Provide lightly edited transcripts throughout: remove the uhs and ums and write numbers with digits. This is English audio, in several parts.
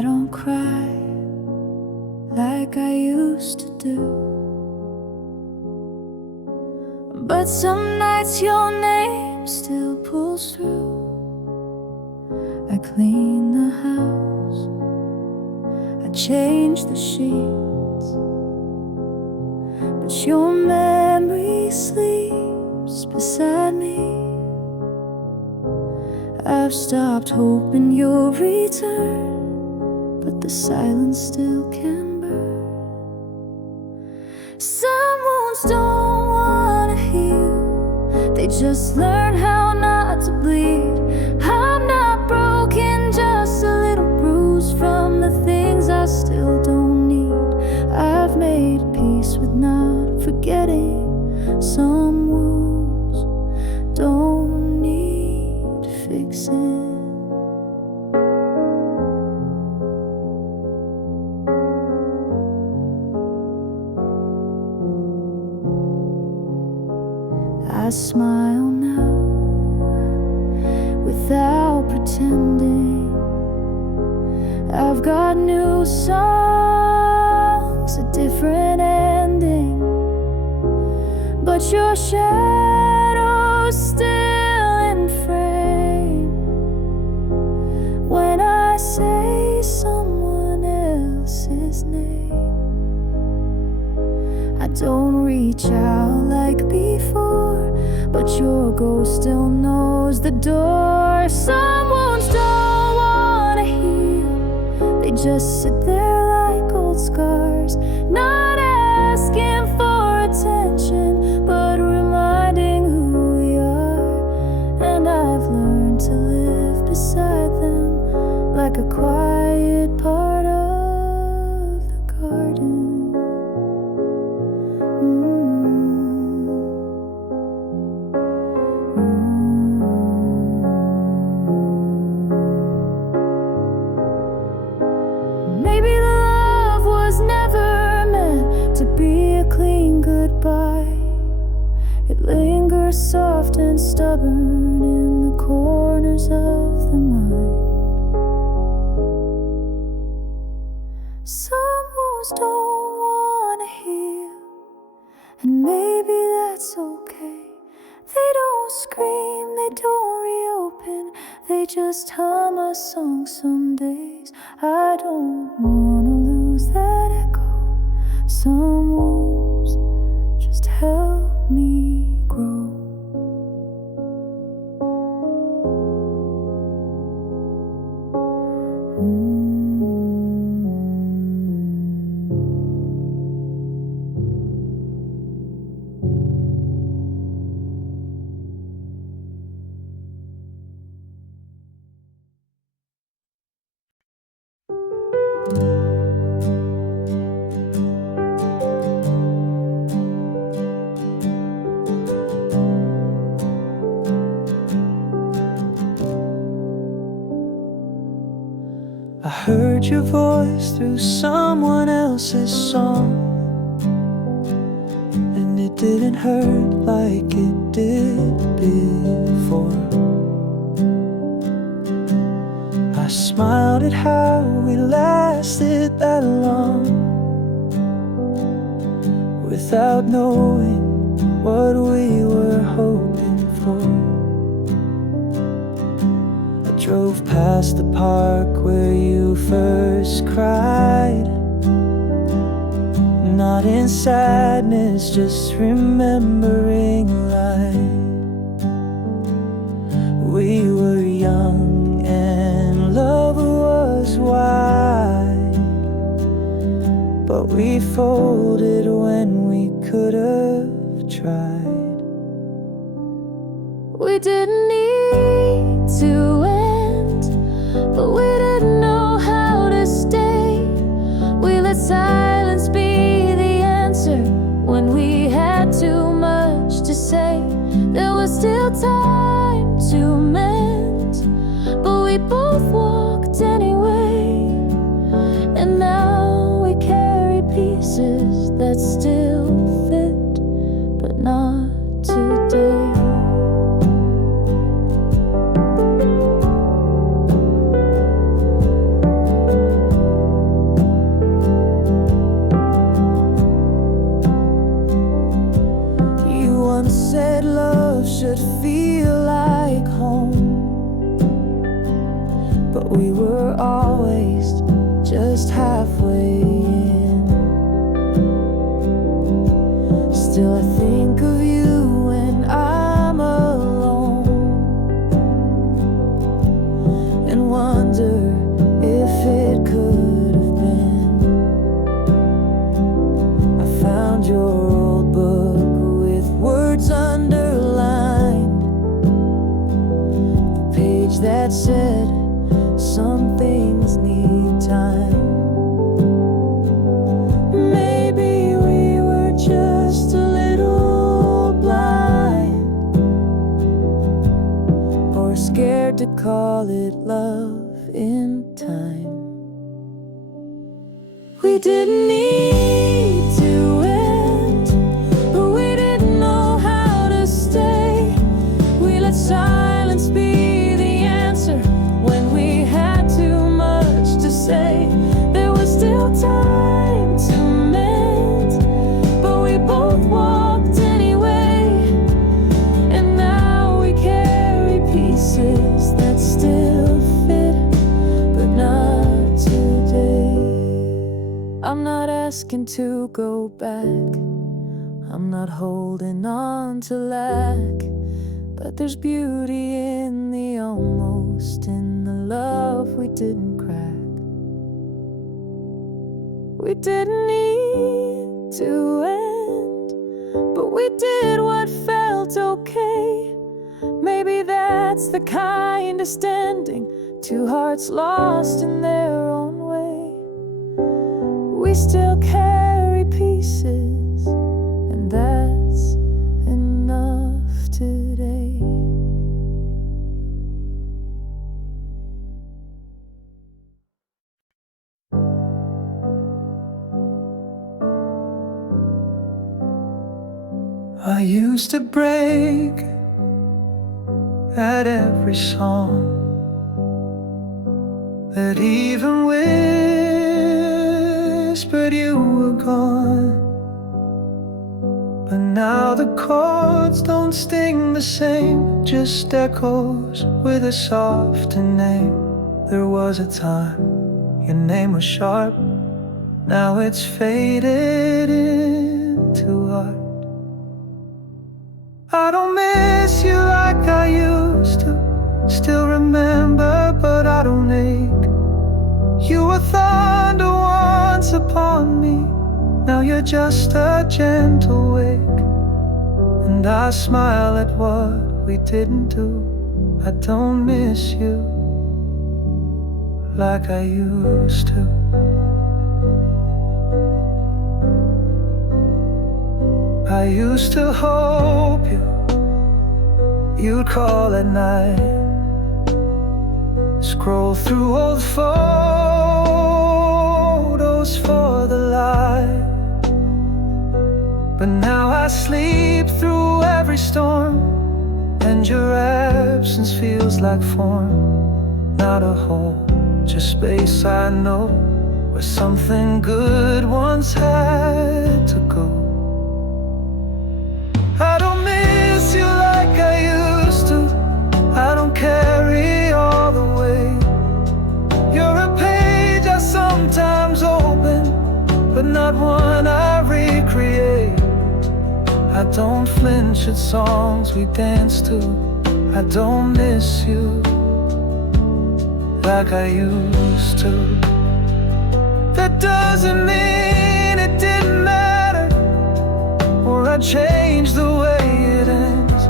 I don't cry like I used to do, but some nights your name still pulls through. I clean the house, I change the sheets, but your memory sleeps beside me. I've stopped hoping you'll return, but the silence still can burn. Some wounds don't wanna heal, they just learn how not to bleed. I'm not broken, just a little bruised from the things I still don't need. I've made peace with not forgetting. Some wounds don't need fixing. I smile now without pretending. I've got new songs, a different ending, but your shadow's still in frame. When I say someone else's name, I don't reach out like before, but your ghost still knows the door. Some wounds don't wanna heal, they just sit there like old scars, not asking for attention, but reminding who we are. And I've learned to live beside them, like a quiet part of the garden. Maybe the love was never meant to be a clean goodbye. It lingers soft and stubborn in the corners of the mind. Some wounds don't wanna heal, and maybe that's okay. They don't scream, they don't reopen, they just hum a song some days. I don't wanna lose that echo. Some wounds just help me grow. I heard your voice through someone else's song, and it didn't hurt like it did before. I smiled at how we lasted that long, without knowing what we were hoping for. Drove past the park where you first cried, not in sadness, just remembering life. We were young and love was wide, but we folded when we could have tried. We didn't need to end, but we didn't know how to stay. We let silence be the answer when we had too much to say. There was still time to mend, but we both walked anyway. And now we carry pieces that still fit, but not today. call it love in time. We didn't need to end, but we didn't know how to stay. We let silence be the answer when we had too much to say. There was still time to mend, but we both walked anyway. And now we carry pieces that still fit, but not today. I'm not asking to go back, I'm not holding on to lack, but there's beauty in the almost, in the love we didn't crack. We didn't need to end, but we did what felt okay. Maybe that's the kindest ending, two hearts lost in their own way. We still carry pieces, and that's enough today. I used to break at every song that even whispered you were gone. But now the chords don't sting the same, just echoes with a softer name. There was a time your name was sharp, now it's faded into art. I don't miss you like I used to, still remember but I don't ache. You were thunder once upon me, now you're just a gentle wake. And I smile at what we didn't do. I don't miss you like I used to. I used to hope you'd call at night, scroll through old photos for the light. But now I sleep through every storm, and your absence feels like form. Not a hole, just space I know, where something good once had to go. I don't miss you like I used to, I don't carry all the weight. You're a page I sometimes open, but not one I recreate. I don't flinch at songs we dance to, I don't miss you like I used to. That doesn't mean it didn't matter, or I changed the way it ends.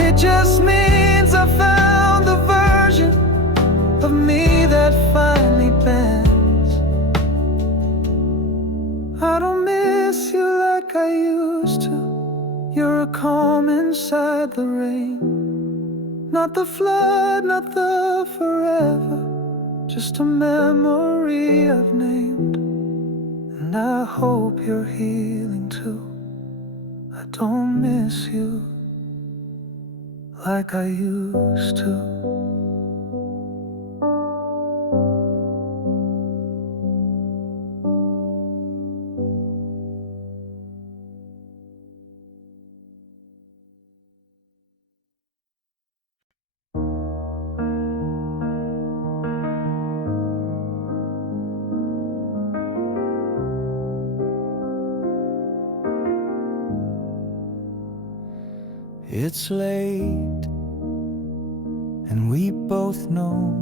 It just means I found the version of me that finally bends. I don't miss you like I used to. You're a calm inside the rain, not the flood, not the forever, just a memory I've named. And I hope you're healing too. I don't miss you like I used to. It's late, and we both know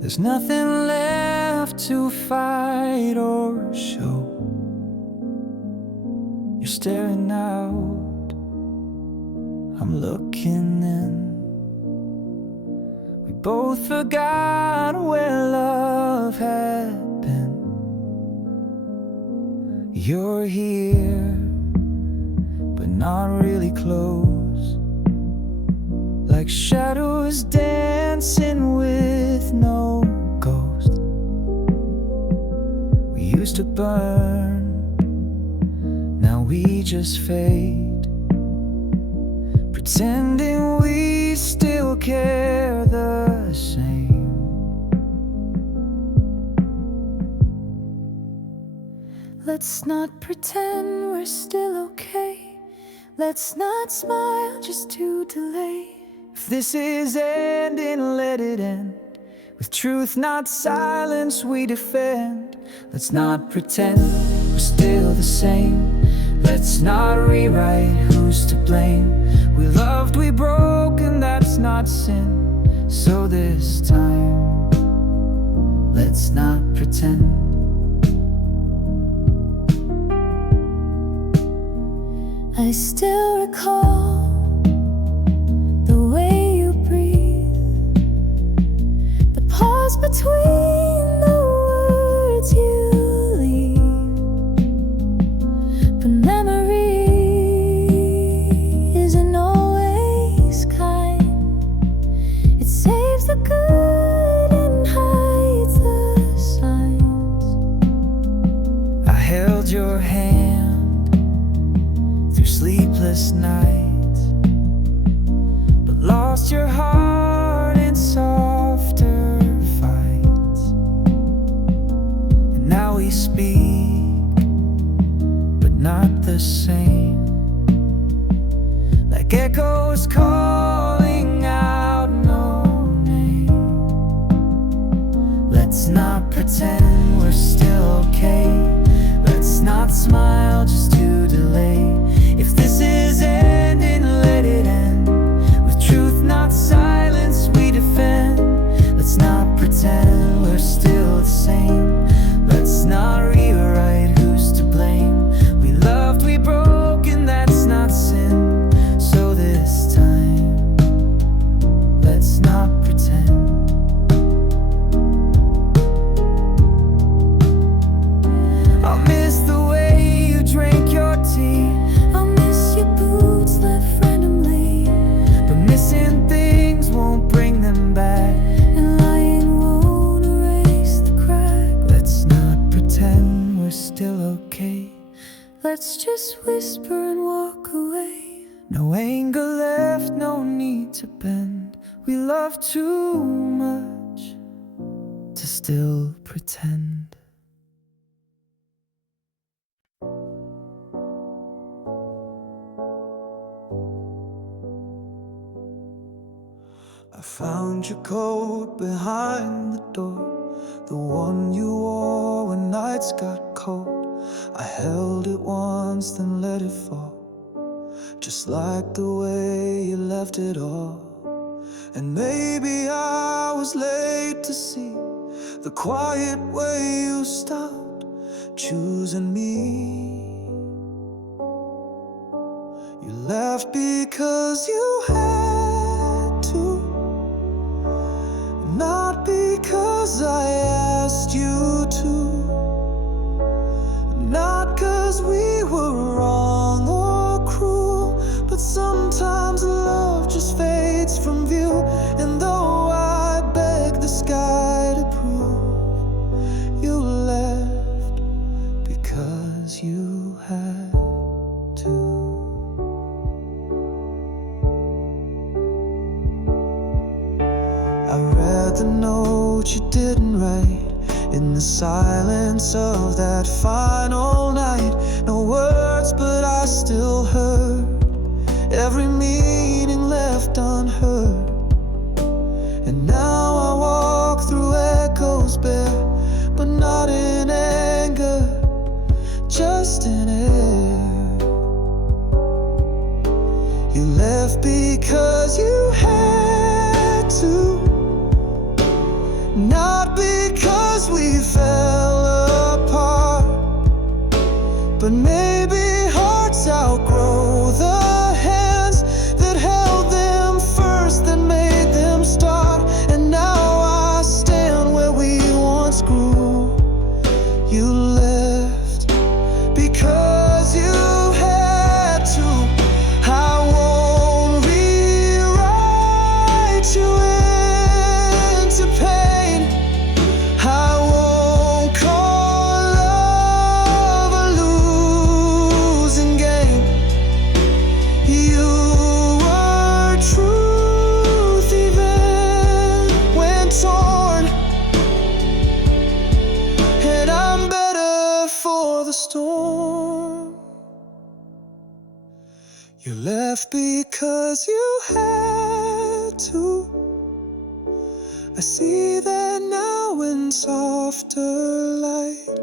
there's nothing left to fight or show. You're staring out, I'm looking in. We both forgot where love had been. You're here, but not really close, like like shadows dancing with no ghost. We used to burn, now we just fade, pretending we still care the same. Let's not pretend we're still okay. Let's not smile just to delay. If this is ending, let it end. With truth, not silence, we defend. Let's not pretend we're still the same. Let's not rewrite who's to blame. We loved, we broke, and that's not sin. So this time, let's not pretend. I still recall the way you breathe, the pause between the words you leave. But memory isn't always kind. It saves the good and hides the signs. I held your hand through sleepless nights, but lost your heart in softer fights. And now we speak, but not the same, like echoes calling out no name. Let's not pretend we're still okay. Let's not smile just to delay. If this is ending, let it end. With truth, not silence, we defend. Let's not pretend we're still the same. Let's not rewrite who's to blame. We loved, we broke, and that's not sin. So this time, let's not pretend. I'll miss the way you drank your tea. I'll miss your boots left randomly, But missing things won't bring them back. and lying won't erase the crack. Let's not pretend we're still okay. Let's just whisper and walk away. No anger left, no need to bend. We love too much to still pretend. I found your coat behind the door, the one you wore when nights got cold. I held it once, then let it fall, just like the way you left it all. And maybe I was late to see the quiet way you stopped choosing me. You left because you had to, not because I asked you to, not 'cause we were wrong or cruel, but sometimes love just fades from view. And though I begged the sky to prove, you left because you had to. I read the note you didn't write in the silence of that final night. No words, but I still heard every meaning left unheard. And now I walk through echoes bare, but not in anger, just in air. You left because you had to, not because we fell apart, but maybe hearts outgrow the hands that held them first, that made them start. And now I stand where we once grew. You left because you had to. I won't rewrite before the storm. You left because you had to. I see that now in softer light.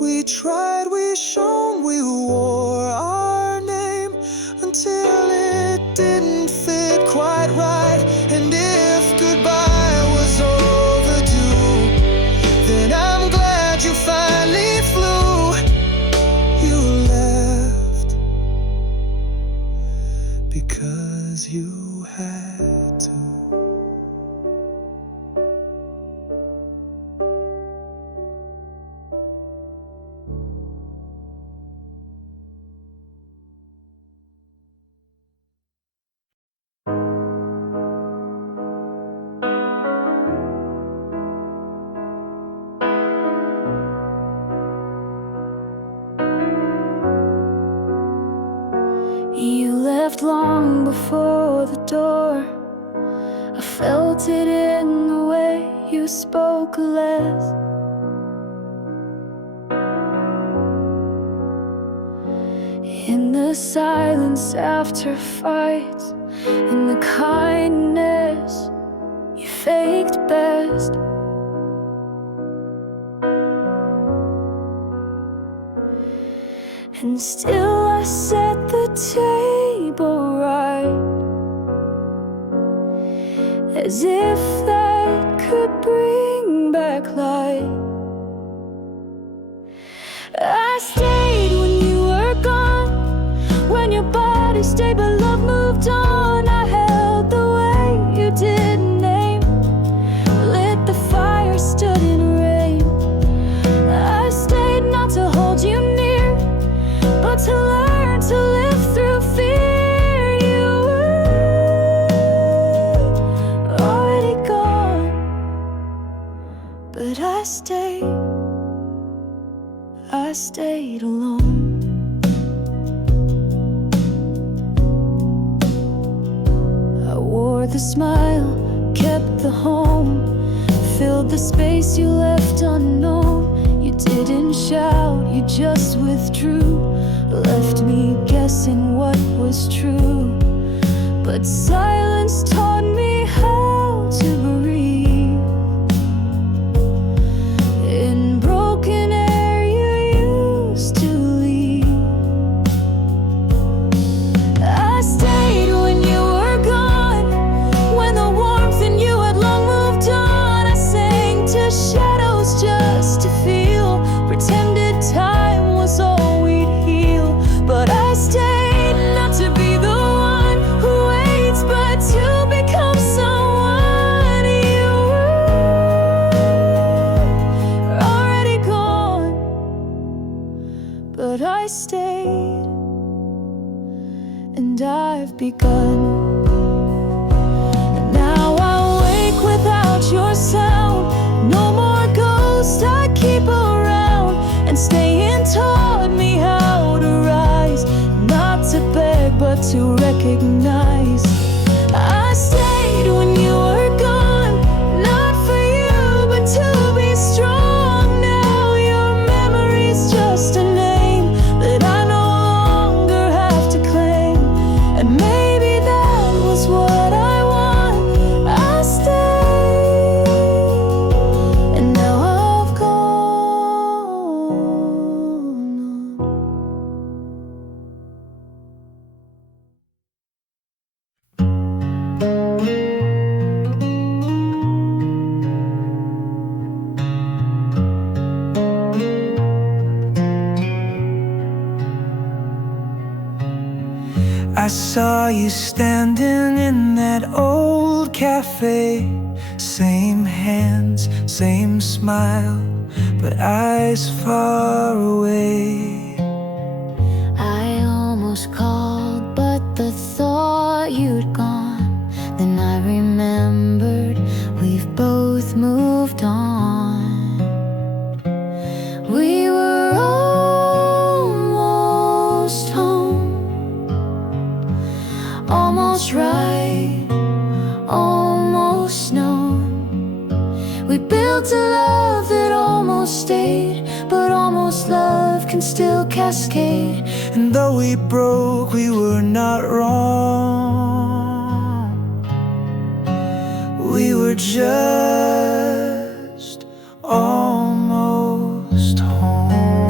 We tried, we shone, we wore our name until it didn't fit quite right. And if goodbye was overdue, then I'm glad you finally flew. You left because you had to. You left long before the door. I felt it in the way you spoke less. In the silence after fights, in the kindness you faked best. And still I set the table right, as if that could bring back light. I stayed when you were gone, when your body stayed but love moved on. I held the way you didn't name, lit the fire, stood in rain. I stayed not to hold you near, but to learn to live through fear. You were already gone, but I stayed alone. I wore the smile, kept the home, filled the space you left unknown. You didn't shout, you just withdrew, left me guessing what was true. But silence taught me how to breathe. In broken air you used to leave. I stayed when you were gone, when the warmth in you had long moved on. I sang to shadows just to feel, pretended time was all we'd heal. But I stayed not to be the one who waits, but to become someone. You were already gone, but I stayed, and I've begun. And now I wake without your sound, no more ghosts I keep around. And staying taught me how to rise, not to beg but to recognize. I stayed when you were gone, not for you but to be strong. Now your memory's just a name that I no longer have to claim. And maybe that was what I want. I stayed, and now I've gone on. I saw you standing in that old cafe. Same hands, same smile, but eyes far away. I almost called, but the thought you'd gone. Then I remembered we've both moved on. We were almost home, almost right, almost known. We built a love that almost stayed, but almost almost love can still cascade. And though we broke, we were not wrong. We were just almost home.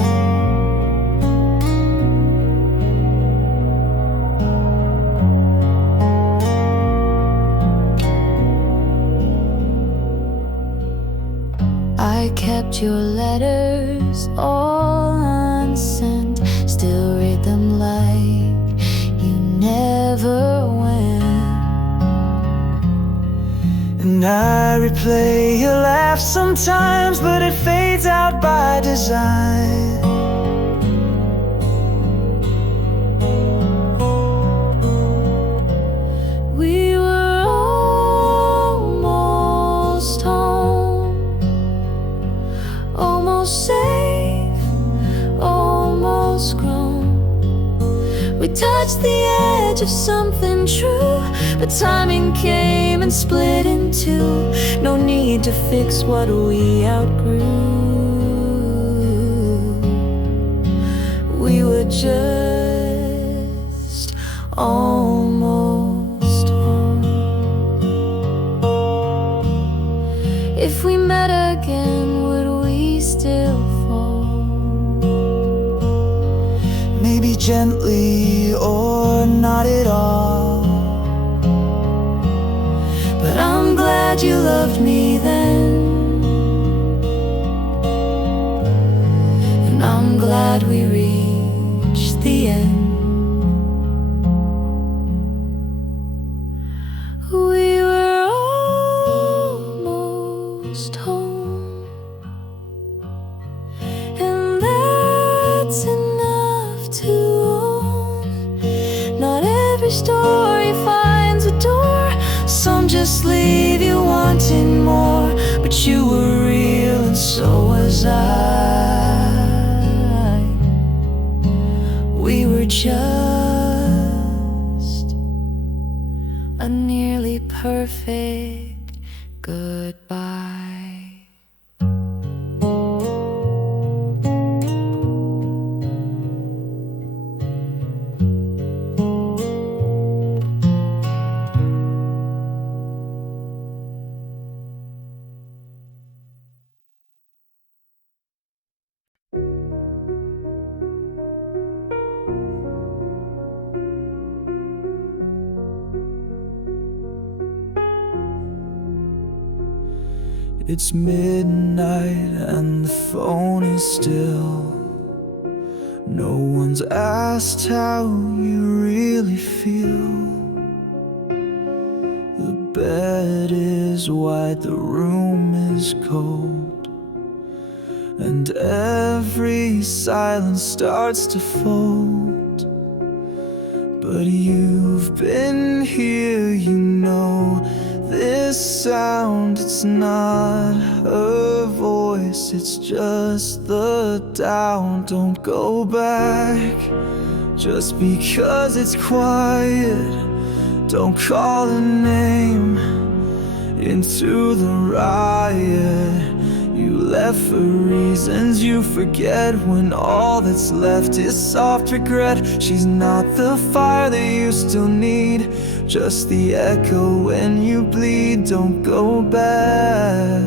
I kept your letters all unsent, still read them like you never went. And I replay your laugh sometimes, but it fades out by design. We were almost home, almost safe, almost grown. We touched the edge of something true, but timing came and split in two. No need to fix what we outgrew. We were just almost home. If we met again, would we still fall? Maybe gently or not at all. But I'm glad you loved me then, and I'm glad we reached the end. We were almost home, and that's enough to own. Not every story finds a door, some just leave you wanting more. But you were real and so was I. We were just a nearly perfect goodbye. It's midnight and the phone is still. No one's asked how you really feel. The bed is wide, the room is cold, and every silence starts to fold. But you've been here, you know. This sound, it's not her voice, it's just the doubt. Don't go back just because it's quiet. Don't call her name into the riot. You left for reasons you forget, when all that's left is soft regret. She's not the fire that you still need, just the echo when you bleed. Don't go back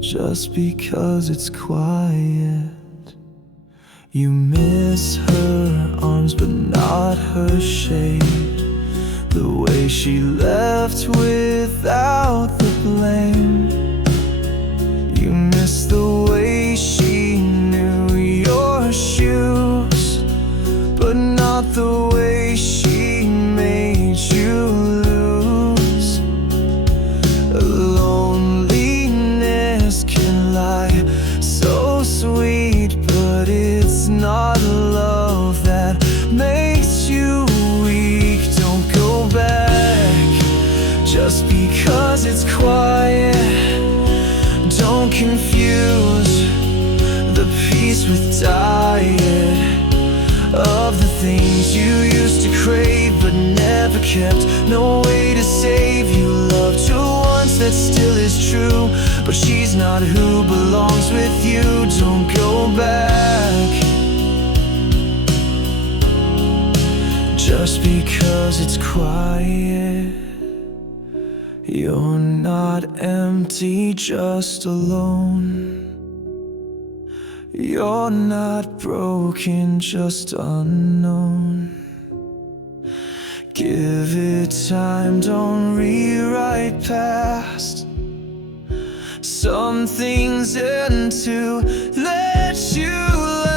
just because it's quiet. You miss her arms but not her shade, the way she left without the blame. You miss the way she knew your shoes, but not the way she made you lose. Loneliness can lie so sweet, but it's not love that makes you weak. Don't go back just because it's quiet. Don't confuse the peace with diet of the things you used to crave but never kept. No way to save you. Loved you once, that still is true, but she's not who belongs with you. Don't go back just because it's quiet. You're not empty, just alone. You're not broken, just unknown. Give it time, don't rewrite past. Some things end to let you last.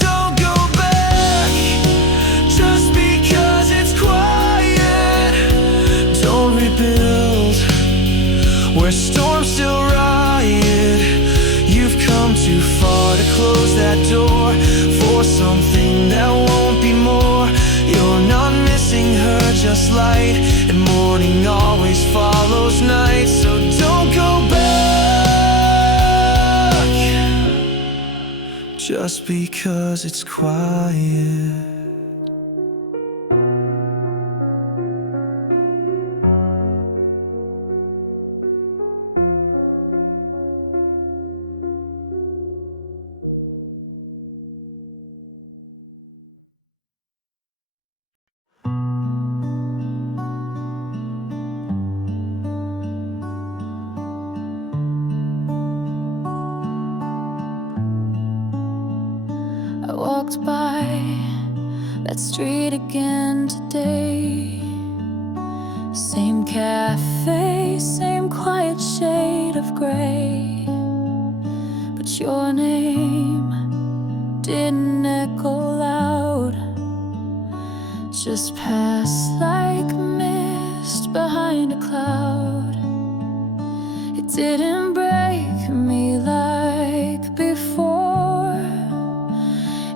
Don't go back just because it's quiet. Don't rebuild where storms still riot. You've come too far to close that door for something that won't be more. You're not missing her, just light, and morning always follows night. So don't go back just because it's quiet. I walked by that street again today. Same cafe, same quiet shade of gray. But your name didn't echo loud, just passed like mist behind a cloud. It didn't break me like before.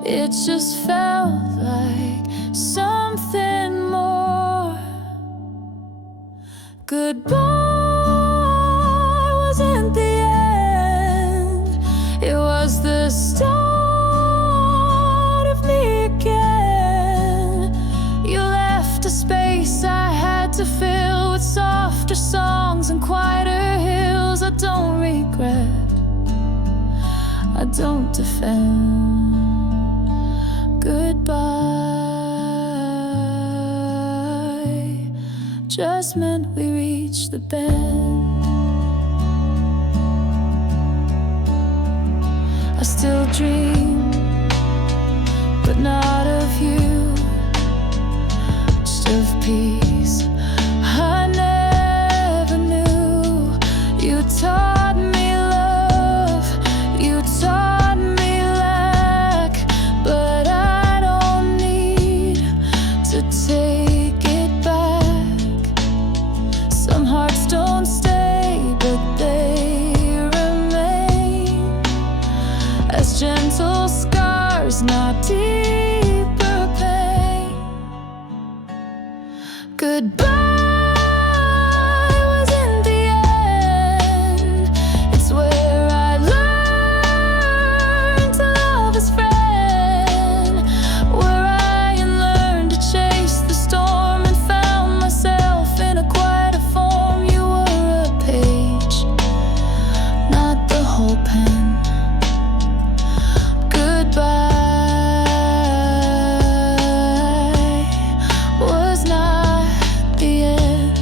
It just felt like something more. Goodbye wasn't the end, it was the start of me again. You left a space I had to fill with softer songs and quieter hills. I don't regret, I don't defend. Goodbye just meant we reached the bend. I still dream, but not of you, just of peace I never knew. You taught me love, you taught me lack, but I don't need to take it back. Some hearts don't stay, but they remain as gentle scars, not deeper pain. Goodbye wasn't the end, it's where I learned to love as friend, where I unlearned to chase the storm and found myself in a quieter form. You were a page, not the whole pen. Goodbye was not the end.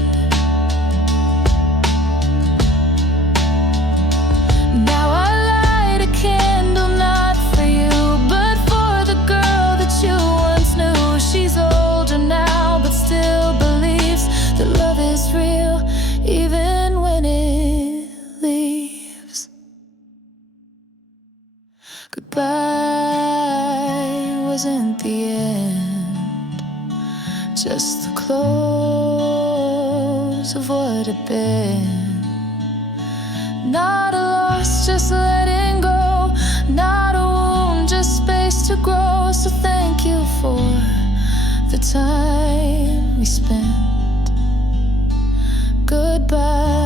Now I light a candle not for you, but for the girl that you once knew. She's older now, but still believes that love is real, even when it leaves. Goodbye wasn't the end, just the close of what had been. Not a loss, just letting go, not a wound, just space to grow. So thank you for the time we spent. Goodbye